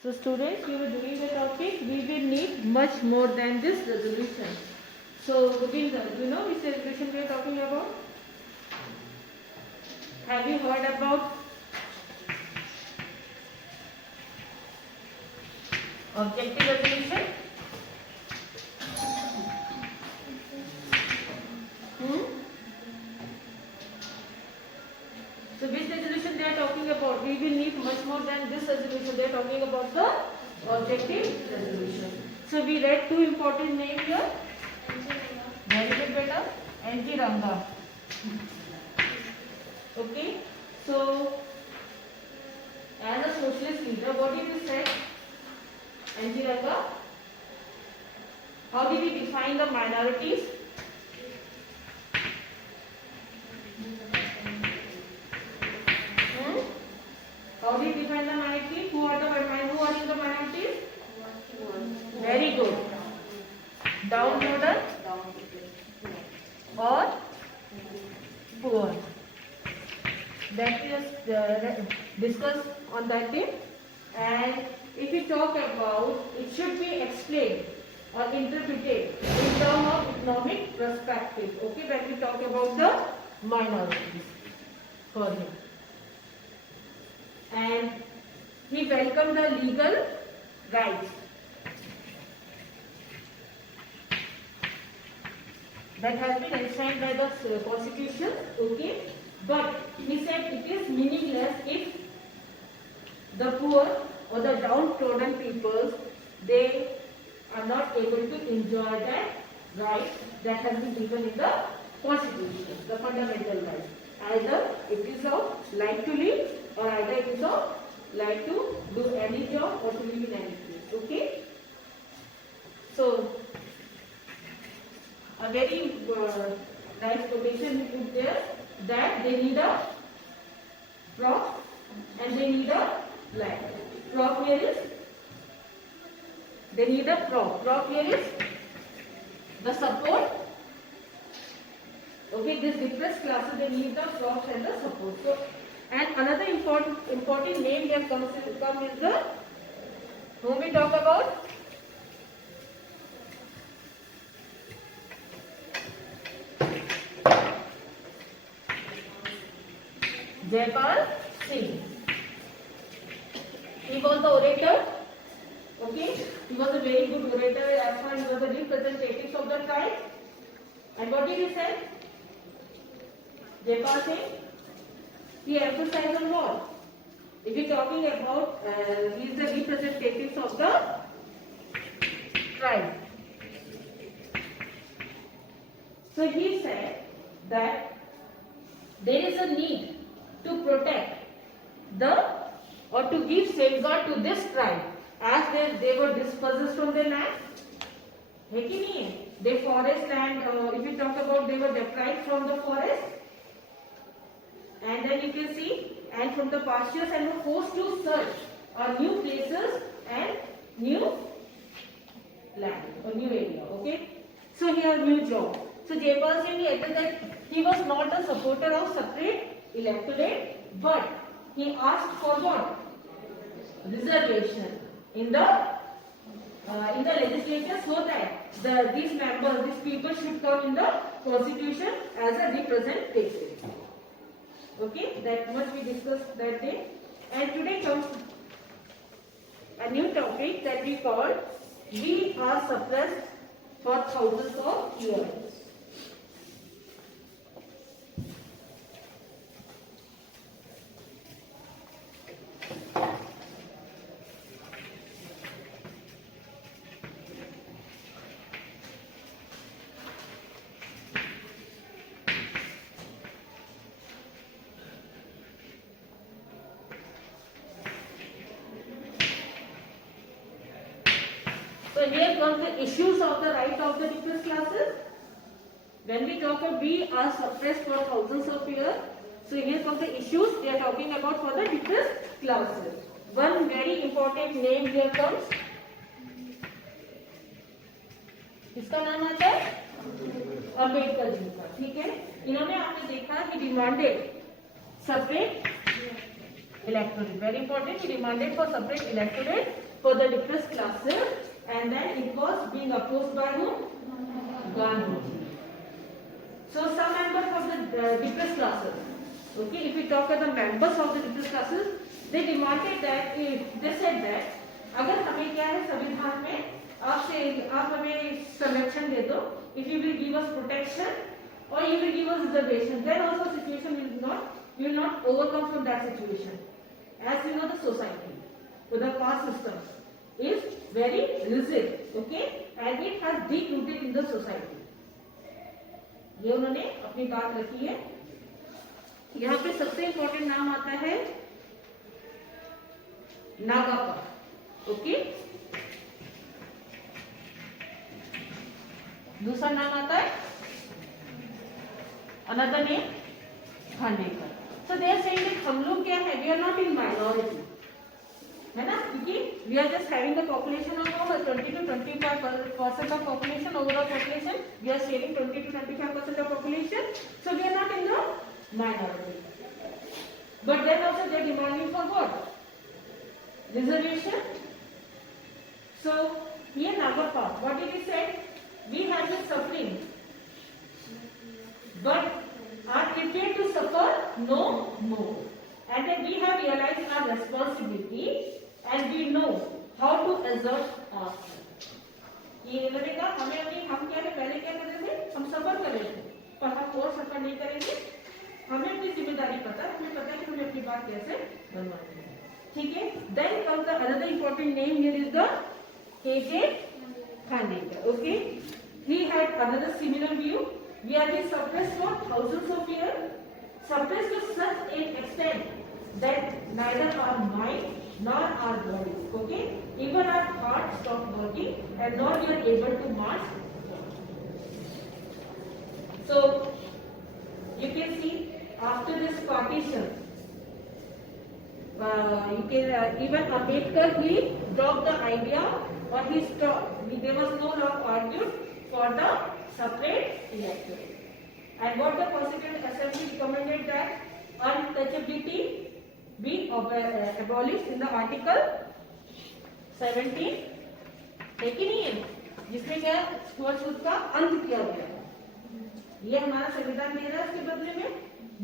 So students, you are doing the topic, we will need much more than this resolution. So Govinda, do you know which resolution we are talking about? Have you heard about objective resolution? So which resolution they are talking about? We will need much more than this resolution. They are talking about the objective resolution. So we read two important names here. Very good, beta. N.G. Ranga. Okay. So as a socialist leader, what did he say? N.G. Ranga. How did he define the minorities? How do you define the minority? Who are in the minorities? Very good. Downtrodden or poor. That is discussed on that day. And if we talk about, it should be explained or interpreted in terms of economic perspective. Okay, when we talk about the minorities for him. And he welcomed the legal rights that has been enshrined by the constitution, okay, but he said it is meaningless if the poor or the downtrodden peoples, they are not able to enjoy that right that has been given in the constitution, the fundamental right. Either it is of right to live or either it is of right to do any job or to live in any place. Okay? So, a very nice quotation we put there that they need a prop and they need a land. Prop here is, they need a prop. Prop here is the support. Okay, this depressed classes, they need the props and the support. So, and another important name that comes is the, whom we talk about? Jaipal Singh. He was the orator. Okay, he was a very good orator as far as he was the representative of the tribe. And what did he say? Jaipal Singh, he emphasized on what? If we are talking about, he is the representative of the tribe. So he said that there is a need to protect the or to give safeguard to this tribe as they were dispossessed from their land. है कि नहीं है? Their forest land, if we talk about, they were deprived from the forest. And then you can see, and from the pastures, and were forced to search new places and new land or new area. Okay, so here new job. So Jaipal Singh added that he was not a supporter of separate electorate, but he asked for what? Reservation in the legislature, so that these members, these people should come in the constitution as a representative. Okay, that much we discussed that day. And today comes a new topic that we call "We are suppressed for thousands of years." So here comes the issues of the right of the depressed classes. When we talk of we are suppressed for thousands of years, so here comes the issues they are talking about for the depressed classes. One very important name here comes. इसका नाम आता है अम्बेडकर जी का. ठीक है, इन्होंने आपने देखा कि demanded separate electorate. Very important, he demanded for separate electorate for the depressed classes, and then it was being opposed by whom? Gandhi. So some members of the depressed classes, okay, if we talk about the members of the depressed classes, they demanded that, they said that अगर हमें क्या है संविधान में आप हमें संरक्षण दे दो, if you will give us protection or you will give us reservation, then also situation will not overcome from that situation. As you know, the society with the caste system is very rigid, okay, and it has deep rooted in the society. ये उन्होंने अपनी बात रखी है. यहाँ पे सबसे important नाम आता है नागापा, ओके. दूसरा नाम आता है another name Khandekar. So they are saying that हम लोग क्या है, we are not in minority, है ना, क्योंकि we are just having the population of over 20 to 25% of population, overall population, we are saving 20 to 25% of population, so we are not in the minority. But then also they are demanding for what? Reservation. So here Nagappa, what did he say? We have been suffering, but are prepared to suffer no more, and then we have realized our responsibility and we know how to assert ourselves. ये इन्होंने कहा हमें अभी हम क्या है, पहले क्या कर रहे थे, हम सफर कर रहे थे, पर हम और सफर नहीं करेंगे. हमें अपनी जिम्मेदारी पता है, हमें पता है कि हमें अपनी बात कैसे बनवानी है. ठीक है. Then comes the another important name here is the K.K. Khandelkar. Okay, he had another similar view. We are being suppressed for thousands of years, suppressed to such an extent that neither our mind nor our body, okay, even our heart stop working, and nor we are able to march. So you can see after this partition, you can even Ambedkar, he dropped the idea, or he stopped. There was no long argued for the separate electorate. And what the Constituent Assembly recommended that untouchability be abolished in the Article 17, है कि नहीं है, जिसमें क्या छूत का अंत किया गया है. ये हमारा संविधान दे रहा है. उसके बदले में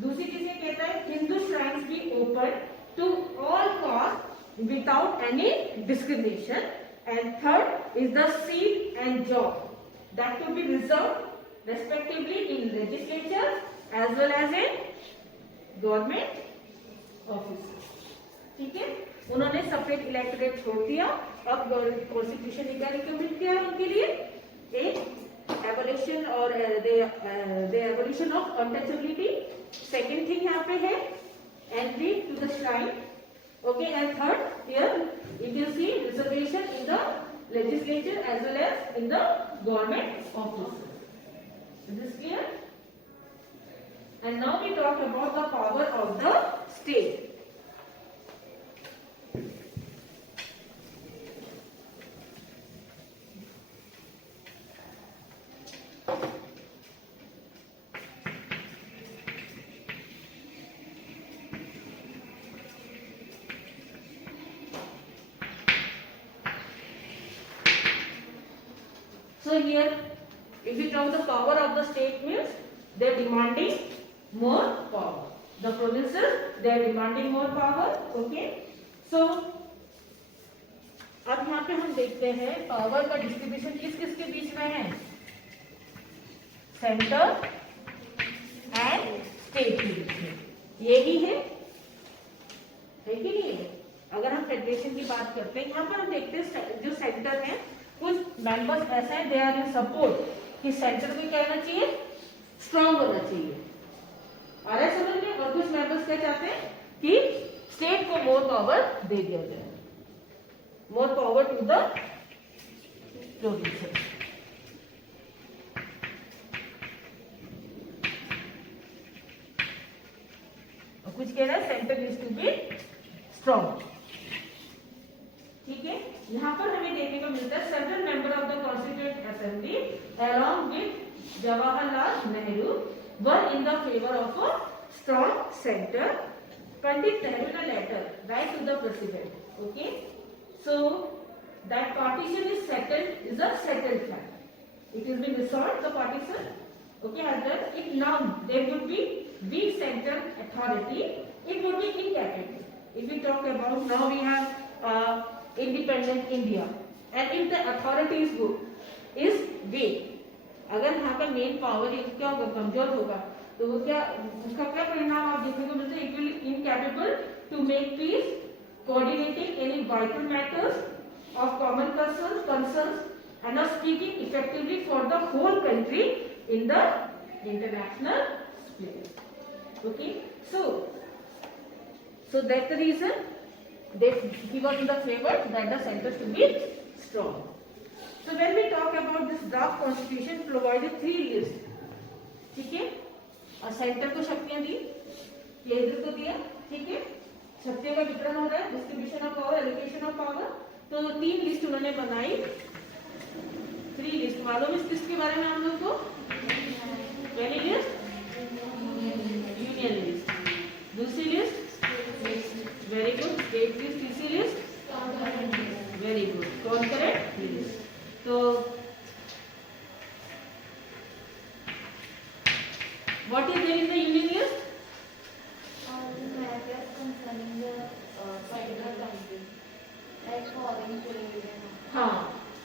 दूसरी चीज ये कहता है Hindu shrines be open to all caste without any discrimination, and third is the seat and job that to be reserved respectively in legislature as well as in government offices. ठीक है. उन्होंने सेपरेट इलेक्टोरेट छोड़ दिया. अब constitution ने क्या recommend किया उनके लिए, एक एबोलिशन और the abolition of untouchability. Second thing यहाँ पे है entry to the shrine, okay, and third here if you see reservation in the legislature as well as in the government offices. Is this clear? And now we talk about the power of the state. So here, if we talk the power of the state means they are demanding more power. The provinces, they are demanding more power. Okay. So अब यहाँ पे हम देखते हैं power का distribution किस किस के बीच में है, सेंटर एंड स्टेट के बीच में. यही है कि नहीं है. अगर हम फेडरेशन की बात करते हैं, यहाँ पर हम देखते हैं जो सेंटर है, कुछ मेंबर्स ऐसा है दे आर इन सपोर्ट कि सेंटर में क्या होना चाहिए, स्ट्रांग होना चाहिए. आ रहा है समझ में. और कुछ मेंबर्स क्या चाहते हैं कि स्टेट को मोर पावर दे दिया जाए, more power to the provinces. और कुछ कह रहा है centre is to be strong. ठीक है. यहाँ पर हमें देखने को मिलता है several member of the constituent assembly along with Jawaharlal Nehru were in the favour of a strong centre. Pandit Nehru ने letter write to the president. Okay. So that partition is settled is a settled fact. It has been resolved, the partition, okay, has done. If now there would be weak central authority, it would be incapable. If we talk about now we have independent India, and if the authorities is weak, अगर यहाँ पर main power क्या होगा, कमजोर होगा, तो वो क्या, उसका क्या परिणाम आप देखने को मिलते हैं? It will incapable to make peace, coordinating any vital matters of common concerns and are speaking effectively for the whole country in the international space. Okay, so that's the reason he was in the favor that the center should be strong. So when we talk about this draft constitution provided 3 lists, ठीक है, और centre को शक्तियां दी, केंद्र को दिया, ठीक है, शक्तियों का वितरण हो रहा है, distribution of power, allocation of power, तो 3 लिस्ट उन्होंने बनाई, 3 लिस्ट। मालूम इस लिस्ट के बारे में हम लोग को? पहली लिस्ट यूनियन लिस्ट, दूसरी list very good state list, तीसरी list very good concurrent list. तो what is there in the union list? Matters concerning the federal country, like foreign religion. हाँ,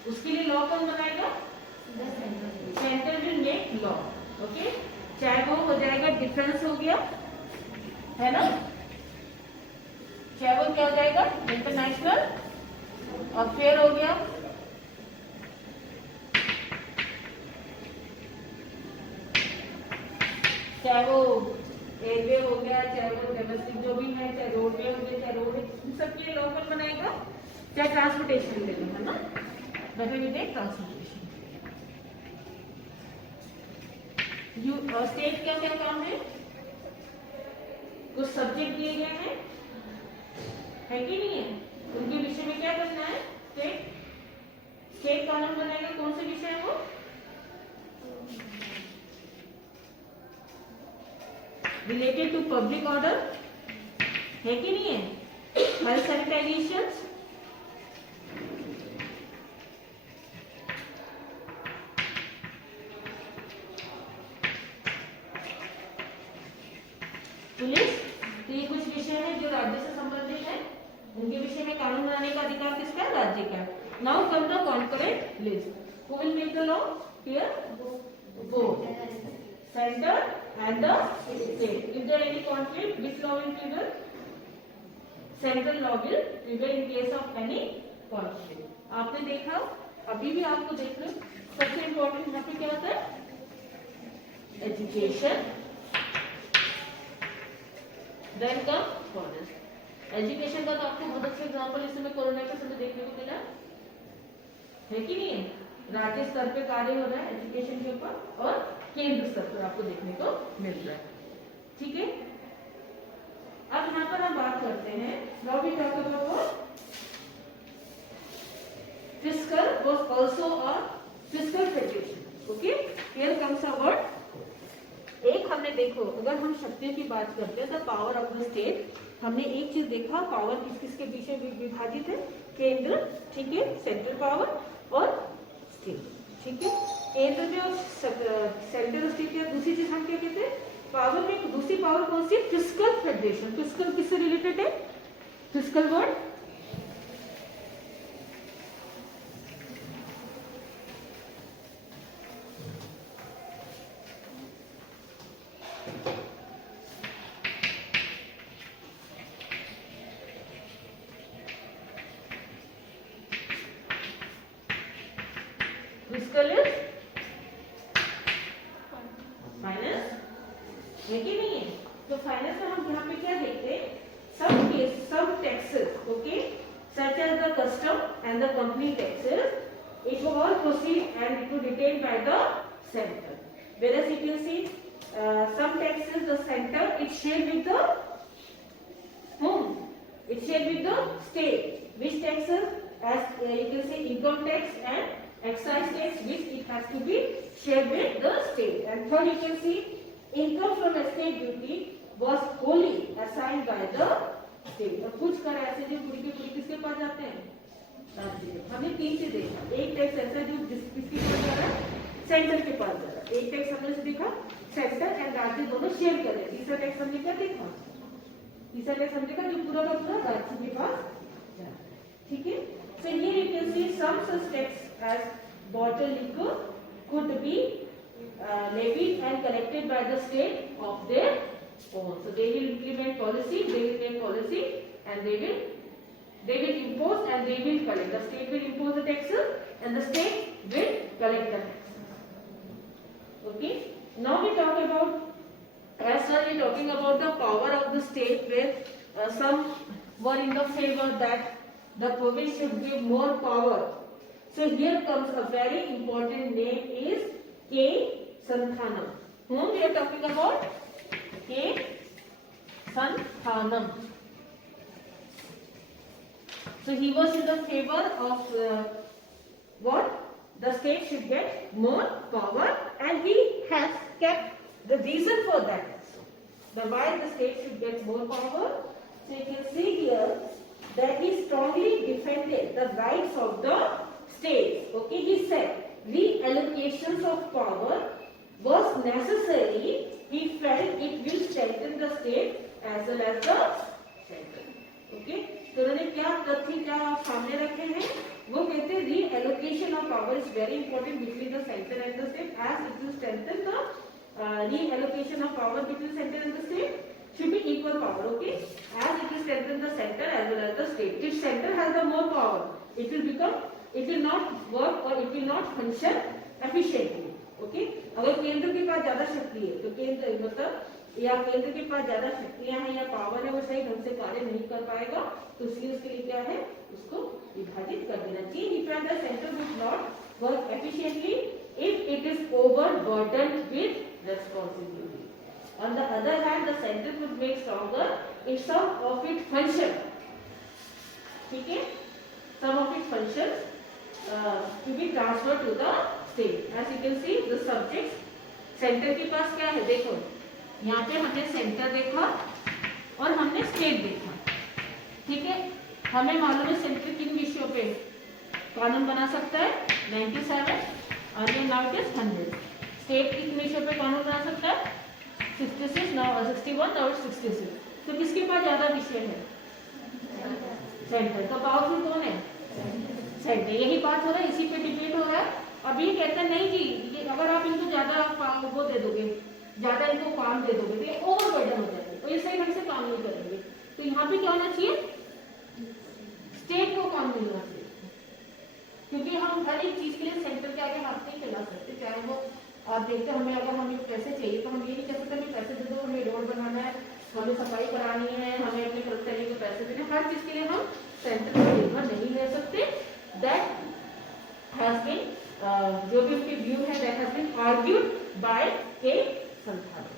उसके लिए लॉ कौन बनाएगा? The central. Centre will make law, okay. चाहे वो हो जाएगा डिफेंस हो गया, है ना, चाहे वो क्या हो जाएगा इंटरनेशनल अफेयर हो गया, चाहे वो रेलवे हो गया, चाहे वो डोमेस्टिक जो भी है, चाहे रोडवे हो गया, चाहे रोड, इन सब के लिए लॉ कौन बनाएगा? चाहे ट्रांसपोर्टेशन ले लो, है ना, ट्रांसपोर्टेशन। स्टेट क्या क्या काम है? कुछ सब्जेक्ट दिए गए हैं, है कि नहीं है? उनके विषय में क्या करना है? स्टेट कानून बनाएगा। कौन से विषय है वो? रिलेटेड टू पब्लिक ऑर्डर, है कि नहीं है? हेल्थ सैनिटाइजेशन, पुलिस, तो ये कुछ विषय है जो राज्य से संबंधित है, उनके विषय में कानून बनाने का अधिकार किसका है? राज्य का। Now come the concurrent list. Who will make the law? Here both centre and the state. If there any conflict, which law will prevail? Central law will prevail in case of any conflict. आपने देखा, अभी भी आपको देख लो, सबसे important यहाँ पे क्या होता है? Education, then come forest. Education का तो आपको बहुत अच्छा एग्जाम्पल इस समय कोरोना के समय देखने को मिला, है कि नहीं है? राज्य स्तर पे कार्य हो रहा है एजुकेशन के ऊपर, और केंद्र स्तर पर आपको देखने को मिल रहा है, ठीक है। अब यहाँ पर हम बात करते हैं, now we talk about fiscal was also a fiscal federation, okay. Here comes a word. एक हमने देखो, अगर हम शक्तियों की बात करते हैं, the power of the state, हमने एक चीज देखा, पावर किस किस के पीछे विभाजित है? केंद्र, ठीक है, सेंट्रल पावर और स्टेट, ठीक है। केंद्र में और सेंट्रल स्टेट या दूसरी चीज हम क्या कहते हैं? पावर में दूसरी पावर कौन सी? Fiscal federation. फिस्कल किससे रिलेटेड है? Fiscal word fiscal is finance, है कि नहीं है? तो फाइनेंस में हम यहाँ पे क्या देखते हैं? some taxes, okay, such as the custom and the company taxes, it will all proceed and it will retained by the center. Whereas you can see some taxes the center it shared with the whom? It shared with the state. Which taxes? As you can see income tax and excise tax, which it has to be shared with the state. And third you can see income from estate duty was wholly assigned by the state. और कुछ कर ऐसे जो पूरी के पूरी किसके पास जाते हैं? हमने 3 चीज देखा। एक टैक्स ऐसा जो किसके पास जा रहा है, सेंटर के पास जा रहा है। एक टैक्स हमने देखा सेंटर एंड राज्य दोनों शेयर कर रहे हैं। तीसरा टैक्स हमने क्या देखा, तीसरा टैक्स हमने देखा जो पूरा का पूरा राज्य के पास जा रहा है। ठीक है, so here you can see some such tax as bottled liquor could be levied and collected by the state of their own. So they will implement policy, they will make policy, and they will impose and they will collect. The state will impose the taxes and the state will collect the taxes. Okay. Now we talk about, as sir we talking about the power of the state, where some were in the favor that the province should give more power. So here comes a very important name is K. Santhanam. Whom we are talking about? K. Santhanam. So he was in the favor of what? The state should get more power, and he has kept the reason for that also. The why the state should get more power. So you can see here that he strongly defended the rights of the states. Okay, he said reallocations of power was necessary. He felt it will strengthen the state as well as the center. Okay, तो उन्होंने क्या तथ्य क्या सामने रखे हैं, वो कहते हैं reallocation of power is very important between the center and the state, as it will strengthen the reallocation of power between center and the state should be equal power. Okay, as it will strengthen the center as well as the state. If center has the more power, it will not work or it will not function efficiently. Okay, अगर केंद्र के पास ज्यादा शक्ति है तो केंद्र मतलब या केंद्र के पास ज्यादा शक्तियां हैं या पावर है, वो सही ढंग से कार्य नहीं कर पाएगा, तो इसलिए उसके लिए क्या है, उसको विभाजित कर देना चाहिए. If the center would not work efficiently if it is overburdened with responsibility. On the other hand, the center could make stronger if some of its functions, ठीक है, some of its functions to be transferred to the state. As you can see, the subjects, center के पास क्या है, देखो यहाँ पे हमने centre देखा और हमने स्टेट देखा. ठीक है, हमें मालूम है सेंटर किन विषयों पे कानून बना सकता है, 97 और ये नाउ इट इज 100. स्टेट किन विषयों पे कानून बना सकता है, 66 नाउ 61 और 66. तो किसके पास ज्यादा विषय है, सेंटर. तो पावरफुल कौन है, सेंटर. यही बात हो रहा है, इसी पे डिबेट हो रहा है. अब ये कहते हैं नहीं जी, ये अगर आप इनको ज्यादा वो दे दोगे, ज्यादा इनको काम दे दोगे तो ये ओवरबर्डन हो जाएंगे, तो ये सही ढंग से काम नहीं करेंगे. तो यहाँ पे क्या होना चाहिए, स्टेट को काम मिलना चाहिए, क्योंकि हम हर एक चीज के लिए सेंटर के आगे हाथ नहीं फैला सकते. चाहे वो आप देखते, हमें अगर हमें पैसे चाहिए तो हम ये नहीं कह सकते हमें पैसे दे दो, हमें रोड बनाना है, हमें सफाई करानी है, हमें अपने कर्मचारी को पैसे देने, हर चीज के लिए हम सेंटर पर निर्भर नहीं रह सकते. दैट हैज बीन जो भी उसकी व्यू है, that has been argued by K Santhana.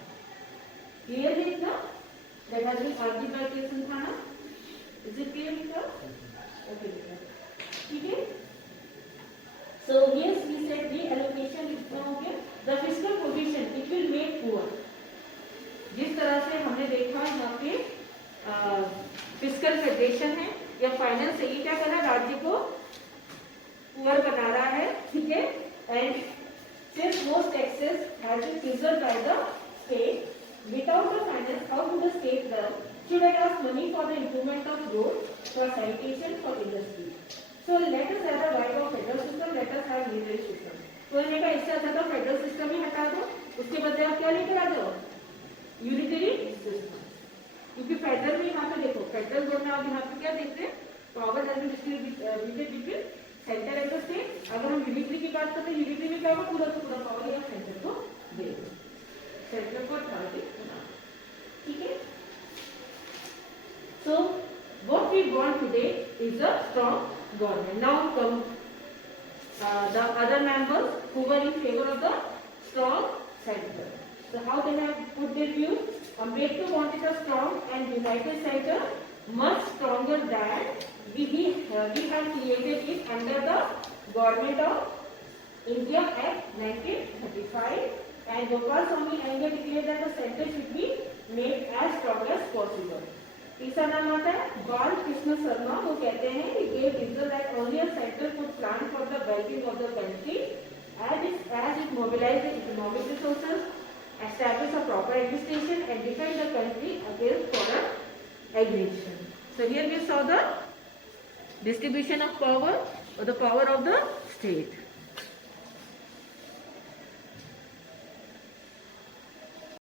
Clear है इतना, that has been argued by K Santhana. Is it clear बेटा? ओके, ठीक है. So yes, we said reallocation इतना हो गया. The fiscal position it will make poor. जिस तरह से हमने देखा यहाँ पे फिस्कल फेडरेशन है या फाइनेंस है, ये क्या कर रहा है, राज्य को पुअर बना रहा है. ठीक है, and since most taxes has been preserved by the state, without the finance, how do the state run? Should I ask money for the improvement of roads, for sanitation, for industry? So let us have a right of federal system, let us have unitary system. तो इन्होंने कहा इससे अच्छा तो federal system ही हटा दो, उसके बदले आप क्या लेकर आ जाओ, यूनिटरी सिस्टम. क्योंकि फेडरल में यहाँ पे देखो, फेडरल बोर्ड में आप यहाँ पे क्या देखते हैं, power has been distributed between centre and the state. अगर हम यूनिटरी की बात करते हैं, यूनिटरी में क्या होगा, पूरा का पूरा पावर या सेंटर को दे दो, सेंटर को अथॉरिटी बना. ठीक है. So what we want today is a strong government. Now come the other members who were in favor of the strong center. So how they have put their view? Ambedkar wanted a strong and united center, much stronger than we have created it under the Government of India Act 1935. And Gopal Swami Iyengar declared that the center should be made as strong as possible. तीसरा नाम आता है बाल कृष्ण शर्मा। वो कहते हैं he gave reason that earlier center could plan for the well-being of the country as it mobilized the economic resources, established a proper administration and defend the country against foreign aggression. So here we saw the distribution of power or the power of the state.